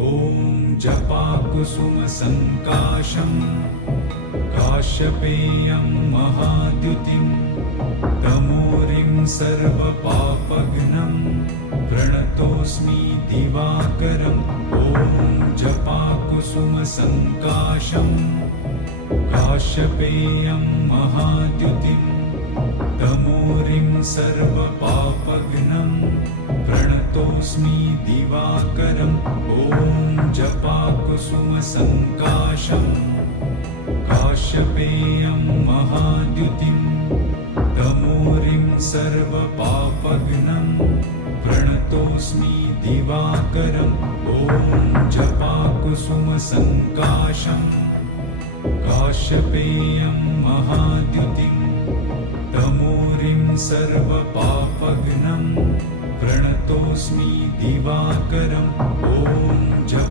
ॐ जपाकुसुमसङ्काशं काश्यपेयं महाद्युतिं तमोरिं सर्वपापघ्नं प्रणतोऽस्मि दिवाकरम् ॐ जपाकुसुमसङ्काशं काश्यपेयं महाद्युतिं तमोरिं सर्वपापघ्नं प्रणतोऽस्मि दिवाकरम् ॐ जपाकुसुमसङ्काशं काश्यपेयं महाद्युतिं तमोरिं सर्वपापघ्नं प्रणतोऽस्मि दिवाकरम् ॐ जपाकुसुमसङ्काशं काश्यपेयं महाद्युतिं तमोरिं सर्वपापघ्नं प्रणतोऽस्मि दिवाकरम् ॐ